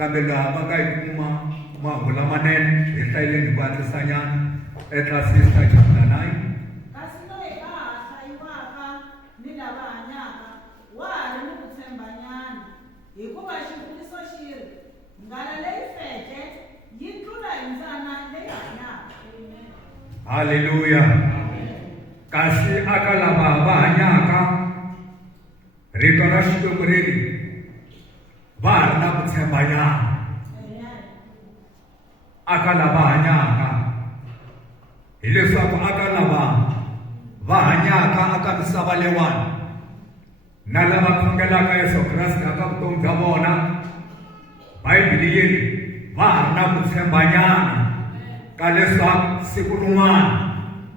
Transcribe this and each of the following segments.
kambe lava ka hi kuma mahula manene hi hlayile hi ku hatlisanyana eka Sister chapter 9. Kasi loyi a ha hlayiwaka ni lava hanyaka wa ha ri ni ku tshembanyana hikuva xivuriso xi ri nghala leyi feke yi tlula hi mbyana leyi hanyaka. Haleluya. Kasi aka lava va hanyaka rito ra Xikwembu riri va ha ri na ku tshembanyana. Aka lava hanyaka hileswaku aka lava va hanyaka aka misava leyiwani na lava khongelaka Yesu Kreste aka vutomi bya vona, Bibele yi ri va ha ri na ku tshembanyana ka leswaku siku rin'wana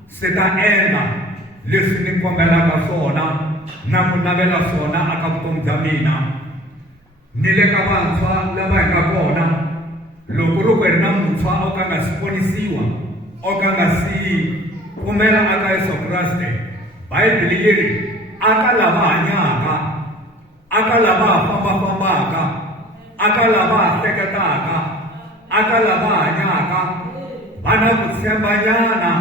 se ta endla leswi ni kombelaka swona na ku navela swona aka vutomi bya mina. Ni le ka vantshwa lava hi nga kona, loko ri ku ri na muntshwa o ka nga si ponisiwa o ka nga si pfumela aka Yesu Kreste, Bibele yi ri aka lava hanyaka, aka lava fambafambaka, aka lava hleketaka, aka lava hanyaka va na ku tshembanyana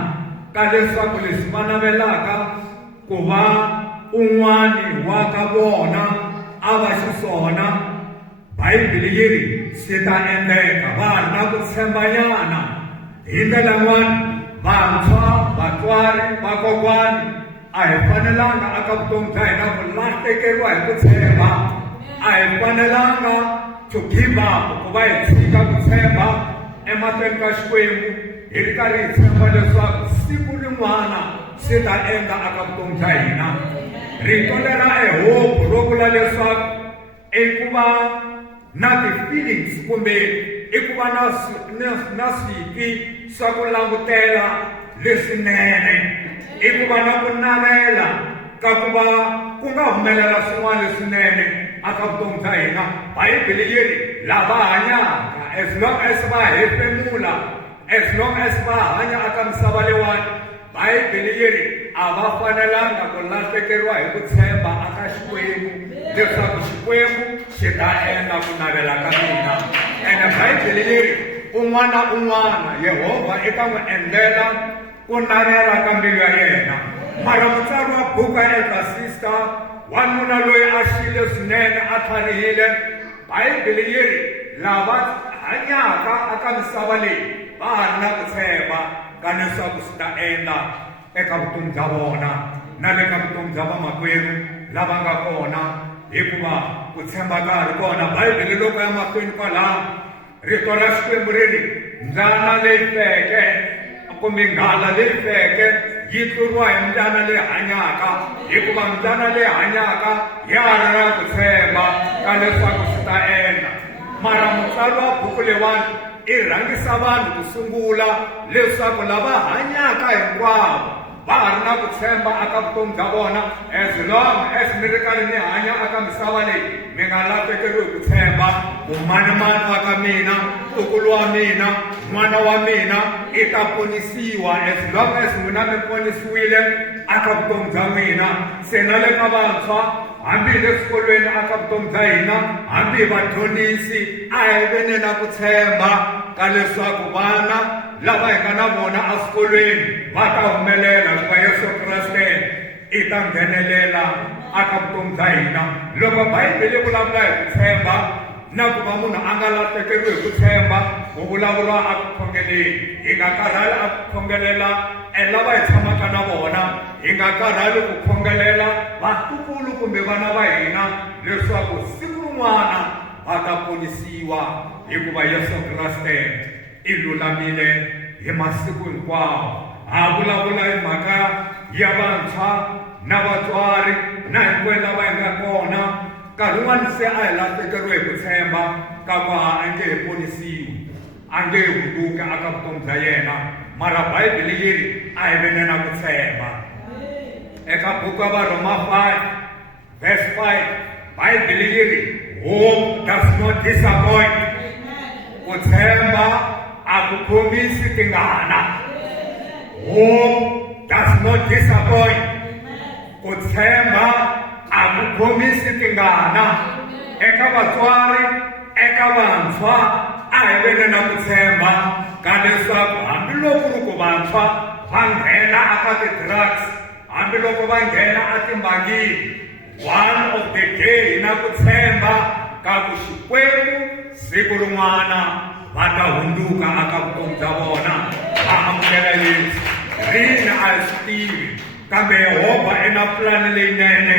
ka leswaku leswi va navelaka ku va un'wani wa ka vona a va xiswona, Bibele yi ri swi ta endleka. Va ha ri na ku tshembanyana. Hi ndlela yin'wana vantshwa, vatswari, vakokwani a hi fanelanga aka vutomi bya hina ku lahlekeriwa hi ku tshemba. A hi fanelanga to give up ku va hi tshika ku tshemba emahlweni ka Xikwembu hi ri karhi hi tshemba leswaku siku rin'wana swi ta endla aka vutomi bya hina. Rito lera hope ro vula leswaku i ku va na ti-feelings kumbe i ku va na swiki swa ku langutela leswinene, i ku va na ku navela ka ku va ku nga humelela swin'wana leswinene aka vutomi bya hina. Bibele yi ri lava hanyaka as long as va hefemula, as long as va hanya aka misava leyiwani, Bibele yi ri a va fanelanga ku lahlekeriwa hi ku tshemba aka Xikwembu leswaku Xikwembu xi ta endla ku navela ka mina. Ene Bibele yi ri un'wana na un'wana Yehovha i ta n'wi endlela ku navela ka mbilu ya yena. Mara mutsari wa buku ya eka Sister, wanuna loyi a xile swinene a tlharihile, Bibele yi ri lava hanyaka aka misava leyi va ha ri na ku tshemba ka leswaku swi ta endla eka vutomi bya vona na le ka vutomi bya vamakwerhu lava nga kona, hikuva ku tshemba ka ha ri kona. Bibele loko ya mahlweni kwalaho rito ra Xikwembu ri ri mbyana leyi feke kumbe nghala leyi feke yi tluriwa hi mbyana leyi hanyaka, hikuva mbyana leyi hanyaka ya ha ri na ku tshemba ka leswaku swi ta endla. Mara mutsari wa buku leyiwani i rhangisa vanhu ku sungula leswaku lava hanyaka hinkwavo va ha ri na ku tshemba aka vutomi bya vona. As long as mi ri karhi mi hanya aka misava leyi, mi nga lahlekeriwi ku tshemba ku manimani wa ka mina, ntukulu wa mina, n'wana wa mina i ta ponisiwa. As long as n'wina mi ponisiwile aka vutomi bya n'wina. Se na le ka vantshwa, hambi le swikolweni aka vutomi bya hina, hambi hi vadyondzisi, a hi veni na ku tshemba ka leswaku vana lava hi nga na vona eswikolweni va ta humelela hikuva Yesu Kreste i ta nghenelela aka vutomi bya hina. Loko Bibele yi vulavula hi ku tshemba na ku va munhu a nga lahlekeriwi hi ku tshemba, ku vulavuriwa aku khongeleni. Hi nga karhali aku khongelela lava hi tshamaka na vona, hi nga karhali ku khongelela vatukulu kumbe vana va hina leswaku siku rin'wana va ta ponisiwa, hikuva Yesu Kreste i lulamile hi masiku hinkwawo. Ha vulavula hi mhaka ya vantshwa na vatswari na hinkwenu lava hi nga kona. Nkarhi wun'wani se a hi lahlekeriwe hi ku tshemba ka ku a nge he ponisiwi, a nge he hunduka aka vutomi bya yena. Mara Bibele yi ri a hi veni na ku tshemba. Eka buku ya Varoma 5 verse 5, Bibele yi ri hope does not disappoint. Ku tshemba a ku khomisi tingana. Hope does not disappoint. Ku tshemba a ku khomisi tingana. Eka vatswari eka vantshwa a hi veni na ku tshemba ka leswaku hambiloko ku vantshwa va nghena aka ti-drugs, hambiloko va nghena atimbangini, one of the day na ku tshemba ka ku Xikwembu siku rin'wana va ta hunduka aka vutomi bya vona va amukela Yesu. Rina a hi swi tivi, kambe Yehovha i na pulani leyinene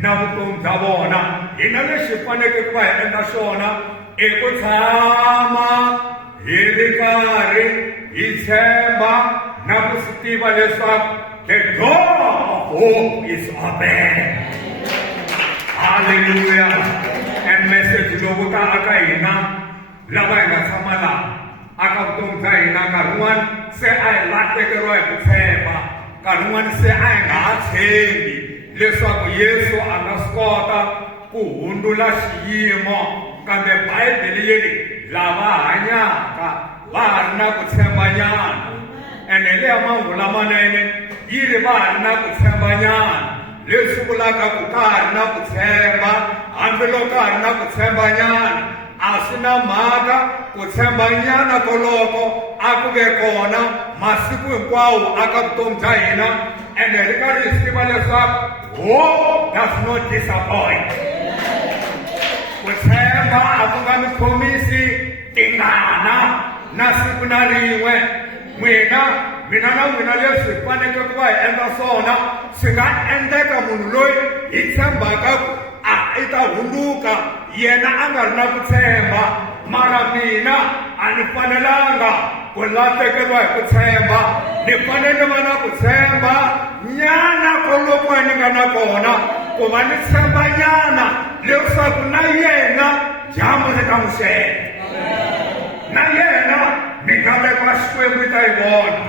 na vutomi bya vona. Hina lexi hi fanekele ku va hi endla xona i ku tshama hi ri karhi hi tshemba na ku swi tiva leswaku the door of hope is open. Hallelujah. And message lowu ta aka hina lava hi nga tshama laha aka vutomi bya hina, nkarhi wun'wani se a hi lahlekeriwa hi ku tshemba, nkarhi wun'wani se a hi nga ha tshembi leswaku Yesu a nga swi kota ku hundula xiyimo. Kambe Bibele yeli lava hanyaka va ha ri na ku tshembanyana, ene hi leya mahungu lamanene yi ri va ha ri na ku tshembanyana, leswi vulaka ku ka ha ri na ku tshemba. Hambiloko ka ha ri na ku tshembanyana, a swi na mhaka ku tshembanyana koloko a ku ve kona masiku hinkwawo aka vutomi bya hina, ene ri karhi hi swi tiva leswaku hope does not disappoint. Ku tshemba a ku nga mi khomisi tingana na siku na rin'we. Mina na n'wina leswi hi fanekele ku va hi endla swona, swi nga endleka munhu loyi hi tshembaka ku i ta hunduka yena a nga ri na ku tshemba, mara mina a ni fanelanga ku lahlekeriwa hi ku tshemba. Ni fanele ni va na ku tshemba nyana koloko ni nga na kona, ku va ni tshemba nyana leswaku na yena dyambu ri ta n'wi xela, na yena mikateko ya Xikwembu yi ta yi vona,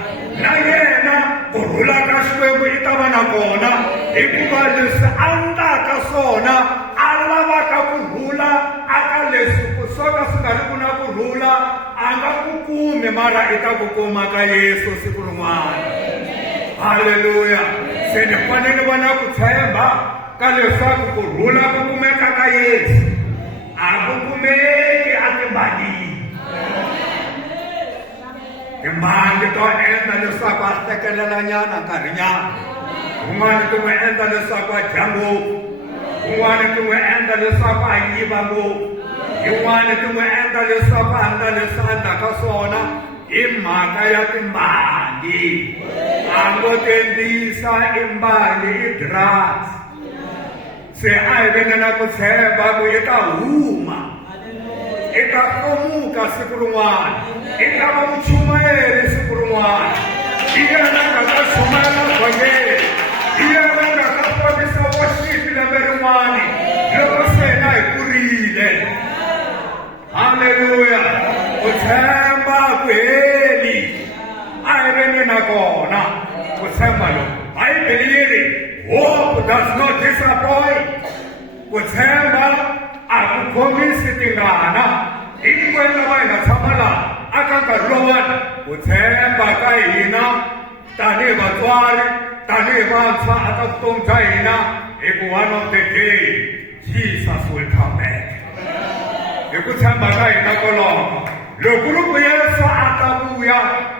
na yena kurhula ka Xikwembu yi ta va na kona, hikuva leswi a endlaka swona a lavaka kurhula aka leswi swo ka swi nga ri ku na kurhula a nga ku kumi, mara i ta ku kuma ka Yesu siku rin'wana. Haleluya. Se ni fanele va na ku tshemba ka leswaku kurhula ku kumeka ka Yesu a ku kumeki atimbangini. Timbangi to endla leswaku a tekelela nyana nkarhinyana, un'wana ti n'wi endla leswaku a dya ngopfu, un'wana ti n'wi endla leswaku a yiva ngopfu, yin'wana ti n'wi endla leswaku a endla leswi a endlaka swona hi mhaka ya timbangi. A ngo tendisa i mbangi i drugs. Se a hi veni na ku tshemba ku i ta huma, i ta khomuka siku rin'wana, i ta va muchumayeri siku rin'wana, i yena nga ta chumayela vhangeli, i yena nga ta ponisa worship lembe rin'wana loko se na hi kurile. Haleluya. Ku tshemba ku heli, a hi veni na kona ku tshemba loku. Bibele yi ri hope does not disappoint. Ku tshemba a ku khomisi tingana. Hinkwenu lava hi nga tshama laha aka nkarhi lowani, ku tshemba ka hina tanihi vatswari, tanihi vantshwa aka vutomi bya hina, hi ku one of the day Jesus will come back. Hi ku tshemba ka hina koloko, loko ri ku Yesu a ta vuya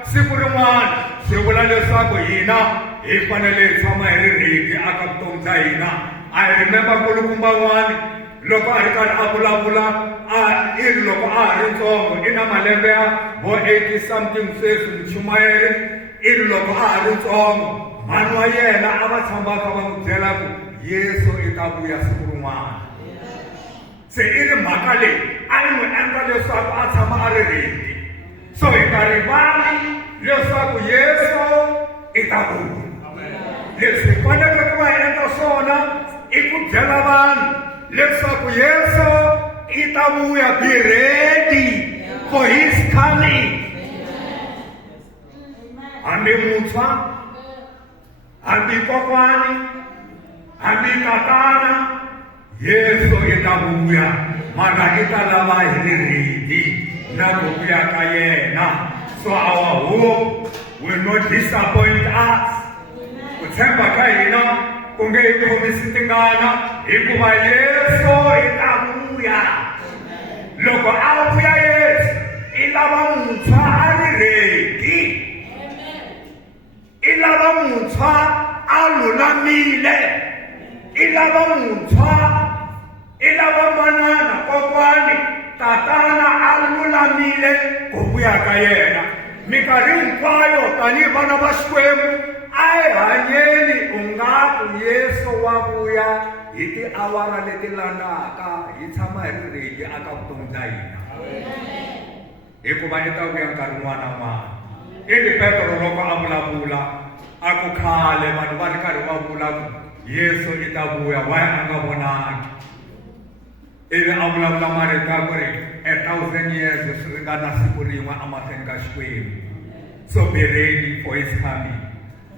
siku rin'wana, swi vula leswaku hina hi fanele hi tshama hi ri ready aka vutomi bya hina. I remember nkulukumba wun'wani loko a ri karhi a vulavula i ri loko a ha ri ntsongo, i na malembe ya vo 80 something sweswi, muchumayeri. I ri loko a ha ri ntsongo, mhani wa yena a va tshambaka va n'wi byela ku Yesu i ta vuya siku rin'wana. Se i ri mhaka leyi a yi n'wi endla leswaku a tshama a ri ready. So hi nga rivali leswaku Yesu i ta vuya. Leswi hi faneleke ku va hi endla swona i ku byela vanhu leswaku Yesu i ta vuya. Be ready for his coming. Hambi muntshwa, hambi kokwani, hambi tatana, Yesu i ta vuya, mara i ta lava hi ri ready na ku vuya ka yena. So our hope will not disappoint us. Ku tshemba ka hina ku nge hi khomisi tingana, hikuva Yesu i ta vuya. loko a vuya Yesu i lava muntshwa a ri ready, i lava muntshwa a lulamile, i lava muntshwa, i lava manana, kokwani, tatana a lulamile ku vuya ka yena. Minkarhi hinkwayo tanihi vana va Xikwembu a hi hanyeni ungaku Yesu wa vuya hi tiawara leti landaka, hi tshama hi ri ready aka vutomi bya hina, hikuva i ta vuya nkarhi wun'wana na wun'wana. Ivi Petro loko a vulavula a ku khale vanhu va ri karhi va vula ku Yesu i ta vuya, why a nga vonangi? Ivi a vulavula marito ya ku ri 1,000 years swi ringana siku rin'we emahlweni ka Xikwembu. So be ready for his coming.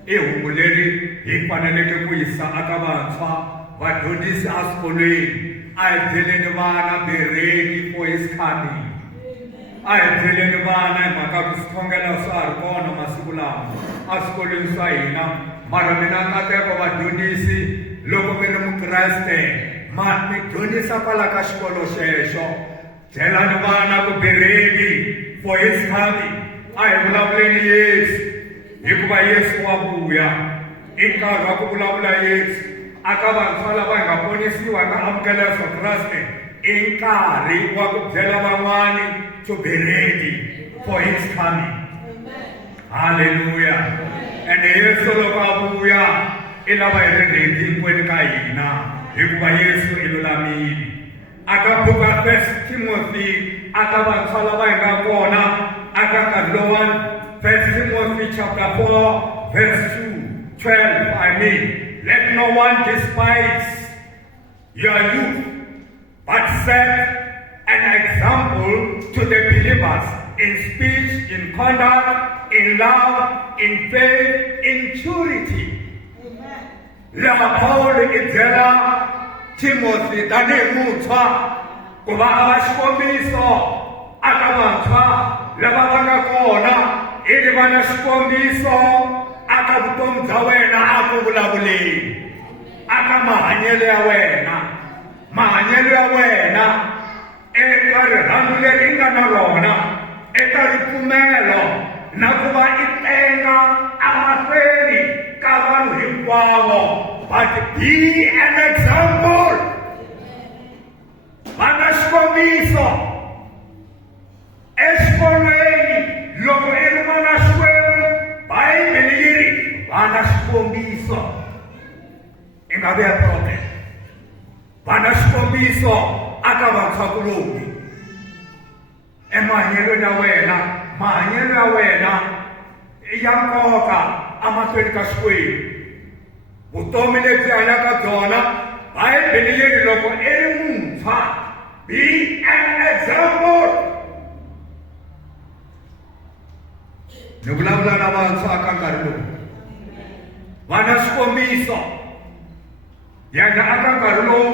I hungu leri hi faneleke ku yisa aka vantshwa, vadyondzisi eswikolweni. A hi byeleni vana, be ready for his coming. A hi byeleni vana hi mhaka ku swikhongelo swa ha ri kona masiku lawa eswikolweni swa hina. Mara mina nkateko vadyondzisi, loko mi ri mukreste mi dyondzisa kwala ka xikolo xexo, byelani vana ku be ready for his coming. A hi vulavuleni Yesu, hikuva Yesu wa vuya. I nkarhi wa ku vulavula Yesu aka vantshwa lava hi nga ponisiwa hi nga amukela Yesu Kreste. I nkarhi wa ku byela van'wani to be ready for his coming. Hallelujah. And Yesu loko a vuya i lava hi ri ready hinkwenu ka hina, hikuva Yesu i lulamile. Aka buka 1 Timothy aka vantshwa lava hi nga kona aka nkarhi lowani, 1 Timothy chapter 4 verse 12, I mean, let no one despise your youth, but set an example to the believers in speech, in conduct, in love, in faith, in purity. Laha Paul i byela Timothy tanihi muntshwa ku va a va xikombiso aka vantshwa lava va nga kona, ivi va na xikombiso aka vutomi bya wena, aku vulavuleni, aka mahanyelo ya wena, mahanyelo ya wena eka rirhandzu leri i nga na rona, eka ripfumelo na ku va i tenga emahlweni ka vanhu hinkwavo, but be an example. Va na xikombiso exikolweni. Loko i ri vana Xikwembu, Bibele yi ri va na xikombiso. I nga vi ya problem. Va na xikombiso aka vantshwakuloni. Emahanyelweni ya wena, mahanyelo ya wena i ya nkoka emahlweni ka Xikwembu. Vutomi lebyi hanyaka byona, Bibele yi ri loko i ri muntshwa, be an example. Ni vulavula na vantshwa aka nkarhi lowu, va na xikombiso. Yanga aka nkarhi lowu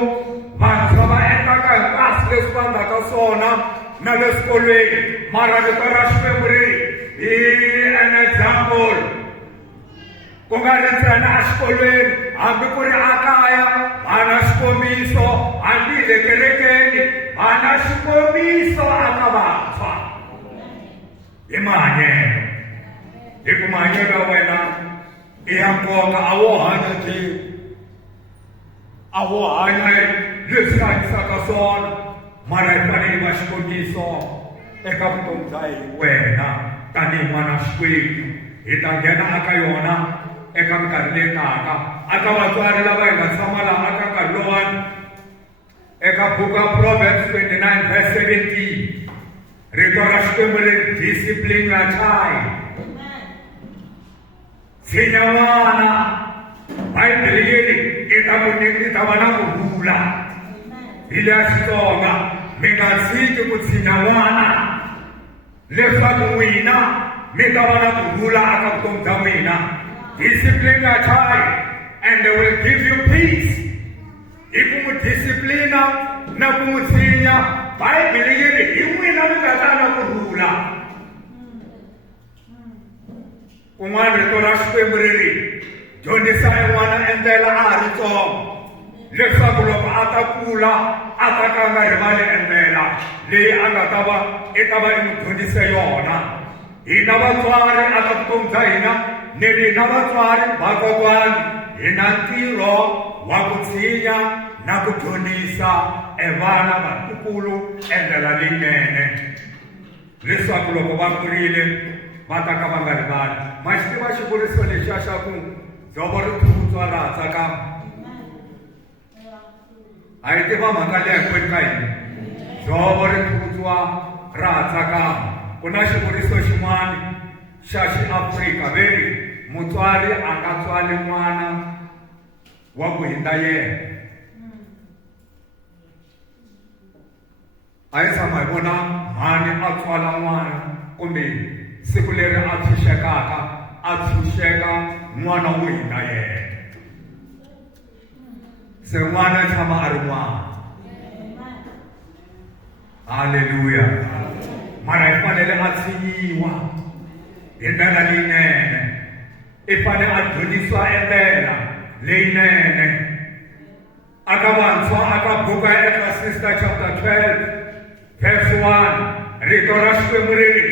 vantshwa va endlaka hinkwaswo leswi va endlaka swona na le swikolweni, mara vito ra Xikwembu ri be an example. Ku nga ri ntsena exikolweni, hambi ku ri ekaya va na xikombiso, hambi hi le kerekeni va na xikombiso aka vantshwa hi mahanyelo. Hi ku mahanyelo ya wena i ya nkoka, a wo hanya byi, a wo hanya leswi hanyisaka swona, mara hi fanele va xikombiso eka vutomi bya wena tanihi n'wana Xikwembu. Hi ta nghena aka yona eka minkarhi leyi taka, aka vatswari lava hi nga tshama laha aka nkarhi lowani, eka book of Proverbs 29 verse 17, rito ra Xikwembu leri discipline your child. Tshinya n'wana, Bibele yi ri i ta va na kurhula. Hi le ya Xitsonga, mi nga tshiki ku tshinya n'wana leswaku n'wina mi ta va na kurhula aka vutomi bya n'wina. Discipline your child and they will give you peace. Hi ku n'wi disciplina na ku n'wi tshinya, Bibele yi ri hi n'wina mi ta ta na kurhula. Kun'wana rito ra Xikwembu ri ri dyondzisa n'wana endlela a ha ri ntsongo, leswaku loko a ta kula a a ta ka nga rivali endlela leyi a nga ta va eka va n'wi dyondzise yona. Hina vatswari a ka vutomi bya hina ni hina vatswari vakokwani hi na ntirho wa ku tshinya na ku dyondzisa vana vatukulu endlela leyinene leswaku loko va kurile va ta ka va nga rivali. Ma xi tiva xivuriso lexiya xa ku dzovo ri thutswa laha tsakama? A yi tiva mhaka leya hinkwenu ka hina. Dzovo ri thutswa raha tsakama. Ku na xivuriso xin'wana xa xiAfrika ve ri mutswari a nga tswali n'wana wa ku hundza yena. A yi tshama hi vona mhani a tswala n'wana kumbe siku leri a tshunxekaka a tshunxeka n'wana wo hundza yena. Se n'wana a tshama a ri n'wana. Haleluya. Mara hi fanele a tshinyiwa hi ndlela leyinene. I fanele a dyondzisiwa endlela leyinene. Aka vantshwa aka buku ya Ecclesiastes chapter 12 verse 1 rito ra Xikwembu riri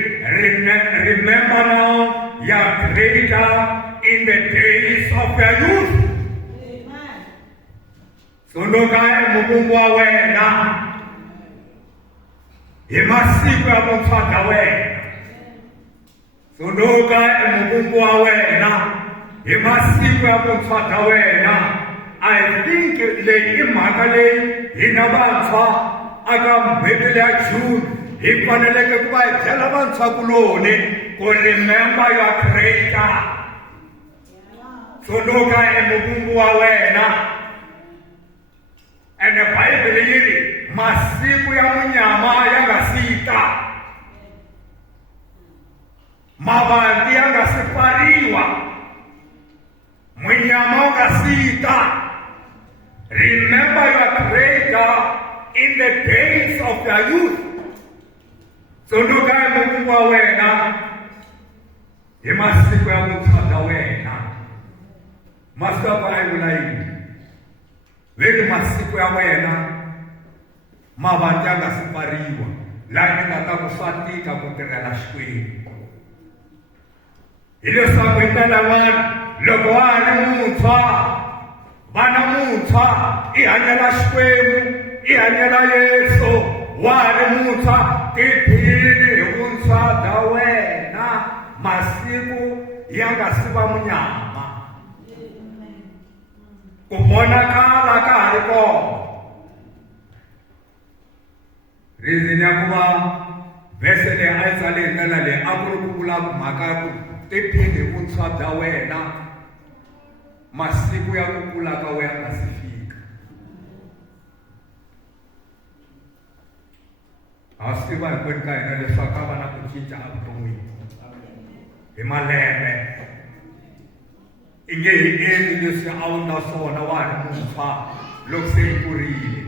remember now you are greater in the days of your youth. Tsundzuka emuvumbu wa wena hi masiku ya vuntshwa bya wena. Tsundzuka emuvumbu wa wena hi masiku ya vuntshwa bya wena. I think leyi i mhaka leyi hina vantshwa aka n'hweti ya June hi faneleke ku va hi byela vantshwakuloni ku remember your creator. Tsundzuka emuvumbu wa wena. Ene Bibele yi ri masiku ya munyama ya nga si ta, mavanti ya nga si pfariwa, munyama wu nga si ta. Remember your creator in the days of your youth. Tsundzuka emuvumbu wa wena hi masiku ya vuntshwa bya wena. Masiku ya kona yi vula yini? Veri masiku ya wena mavanti ya nga si pfariwa, laha ni nga ta ku swa tika ku tirhela Xikwembu. Hi leswaku hi ndlela yin'wana loko wa ha ri muntshwa, vana muntshwa i hanyela Xikwembu, i hanyela Yesu, wa ha ri muntshwa tiphini hi vuntshwa bya wena. Masiku ya nga si va munyama, ku vonakala ka ha ri kona. Reason ya ku va vhese leyi a yi tsale hi ndlela leyi a ku ri ku vula mhaka ya ku tiphini hi vuntshwa bya wena, masiku ya ku kula ka wena nga si fika. Ha swi tiva hinkwenu ka hina leswaku a va na ku cinca evuton'wini hi malembe. I nge hi endli leswi a wu na swona wa ha ri muntshwa loko se i kurile.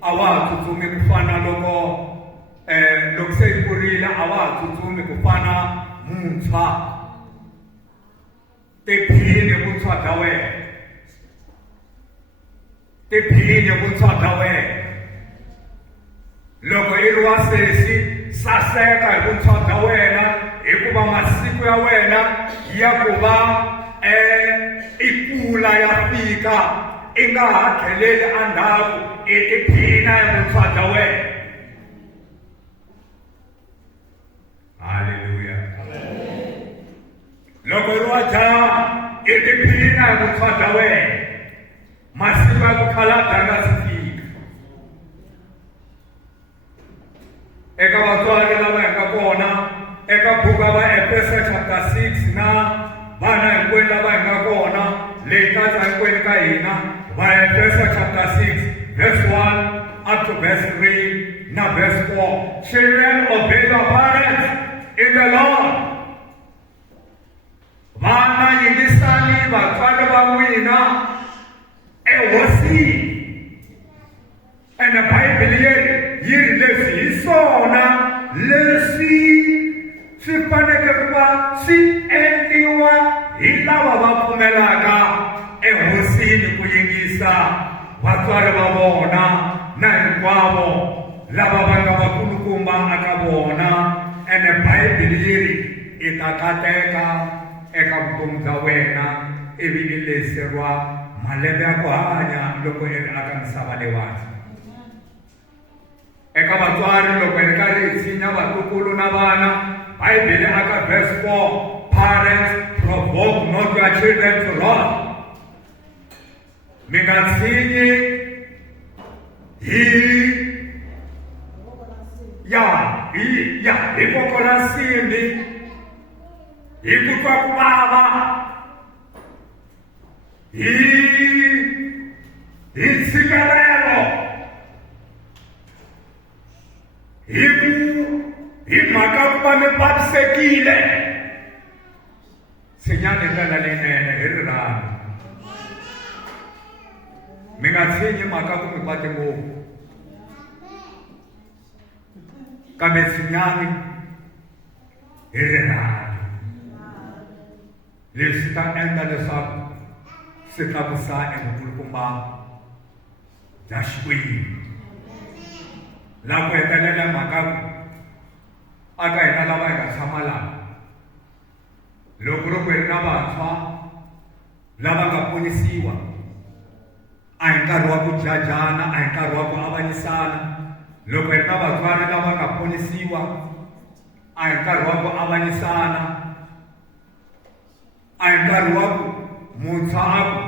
A wa ha tsutsumi ku fana loko se i kurile a wa ha tsutsumi ku fana muntshwa. Tiphini vuntshwa bya wena, tiphini vuntshwa bya wena. Loko i ri wa sesi, saseka hi vuntshwa bya wena, hikuva masiku ya wena ya ku va i kula ya fika, i nga ha tlheleli endzhaku, i tiphina hi vuntshwa bya wena. Haleluya. Loko i ri wa jaha, i tiphina hi vuntshwa bya wena. Masiku ya ku khalabya nga si fika. Eka vatswari lava hi nga kona eka buku ya Efeso chapter 6 na vana hinkwenu lava hi nga kona leyi katsa hinkwenu ka hina, Efeso chapter 6 verse 1 up to verse 3 na verse 4. Children, obey your parents in the Lord. Vana yingisani vatswari va n'wina ehosini. Ene Bibele yi ri leswi hi swona leswi swi faneke ku va swi endliwa hi lava va pfumelaka ehosini ku yingisa vatswari va vona na hinkwavo lava va nga vakulukumba aka vona ene Bibele yi ri i ta kateka eka vutomi bya wena ivi i leseriwa malembe ya ku hanya loko i ri aka misava leyiwani. Eka vatswari loko hi ri karhi hi tshinya vatukulu na vana, Bibele aka verse 4, parents provoke not your children to wrath. Mi nga tshinyi hi voko la nsimbi, hi ku twa ku vava, hi ntshikelelo, hi mhaka ku va mi vavisekile. Tshinyani hi ndlela leyinene hi rirhandzu. Mi nga tshinyi mhaka ku mi kwate ngopfu, kambe tshinyani hi rirhandzu. Leswi ta endla leswaku swi tlakusa evukulukumba bya Xikwembu. Laha ku hetelela mhaka ku aka hina lava hi nga tshama laha, loko ri ku hi ri na vantshwa lava nga ponisiwa, a hi nkarhi wa ku jajana, a hi nkarhi wa ku avanyisana. Loko hi ri na vatswari lava nga ponisiwa, a hi nkarhi wa ku avanyisana, a hi nkarhi wa ku muntshwa a ku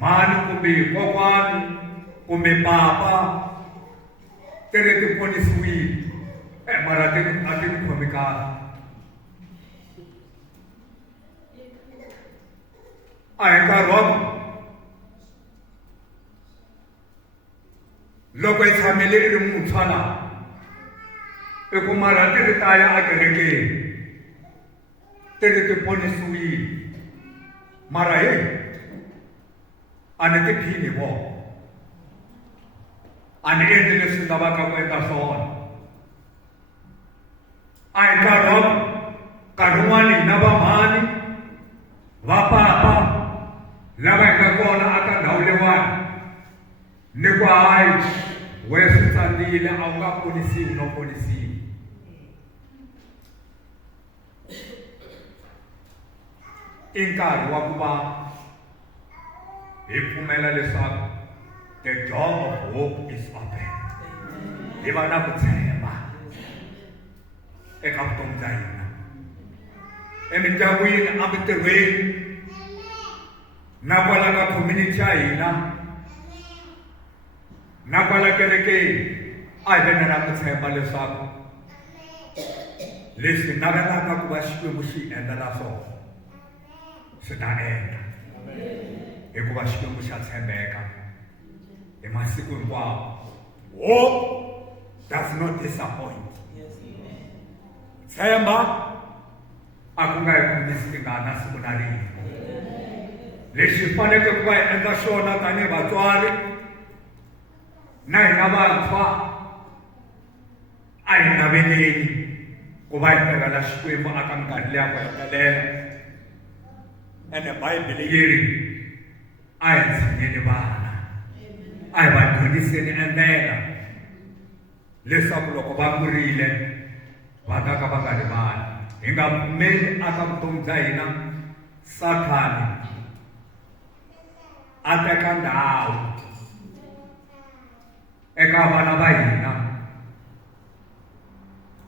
mhani kumbe kokwani kumbe papa ti ri ti ponisiwile, mara a ti ni khomi kahle. A hi nkarhi wa ku loko hi tshamele i ri muntshwa laha, i ku mara ti ri ta ya ekerekeni, ti ri ti ponisiwile, mara a ni tiphini hi vona, a ni endli leswi lavaka ku endla swona. A hi nkarhi wa ku nkarhi wun'wani hi na vamhani va papa lava hi nga kona aka ndhawu leyiwani, ni ku hayi we swi tsandzile, a wu nga ponisiwi no ponisiwi. I nkarhi wa ku va hi pfumela leswaku the door of hope is open. Hi va na ku tshemba eka vutomi bya hina, emindyangwini, emitirhweni, na kwala ka community ya hina, na kwala kerekeni. A hi ve na ku tshemba leswaku leswi navelaka ku va Xikwembu xi endla na swona swi ta endla, hikuva Xikwembu xa tshembeka hi masiku hinkwawo. Hope does not disappoint. Tshemba a ku nga hi kumisi tingana siku na rin'we. Lexi hi faneleke ku va hi endla xona tanihi vatswari na hina vantshwa, a hi naveleni ku va hi tirhela Xikwembu aka minkarhi leya ku hetelela. Ene Bibele yi ri a hi tshinyeni vana, a hi va dyondziseni endlela leswaku loko va kurile va ta ka va nga rivali. Hi nga pfumeli aka vutomi bya hina Sathani a teka ndhawu eka vana va hina,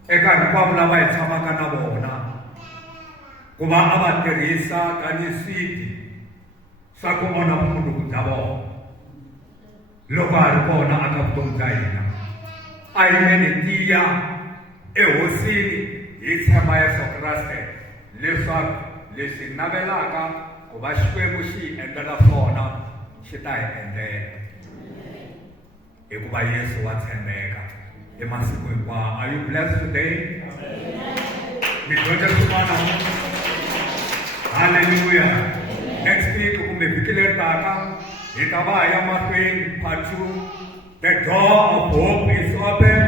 eka hinkwavo lava hi tshamaka na vona, ku va a va tirhisa tanihi switi swa ku onha vumundzuku bya vona loko a ri kona aka vutomi bya hina. A hi yimeni tiya ehosini hi tshemba Yesu Kreste leswaku leswi navelaka ku va Xikwembu xi endlela swona xi ta hi endlela, hikuva Yesu wa tshembeka hi masiku hinkwawo. Are you blessed today? Mi dyondza swin'wana? Hallelujah. Next week kumbe vhiki leri taka hi ta va hi ya mahlweni part 2. The door of hope is open.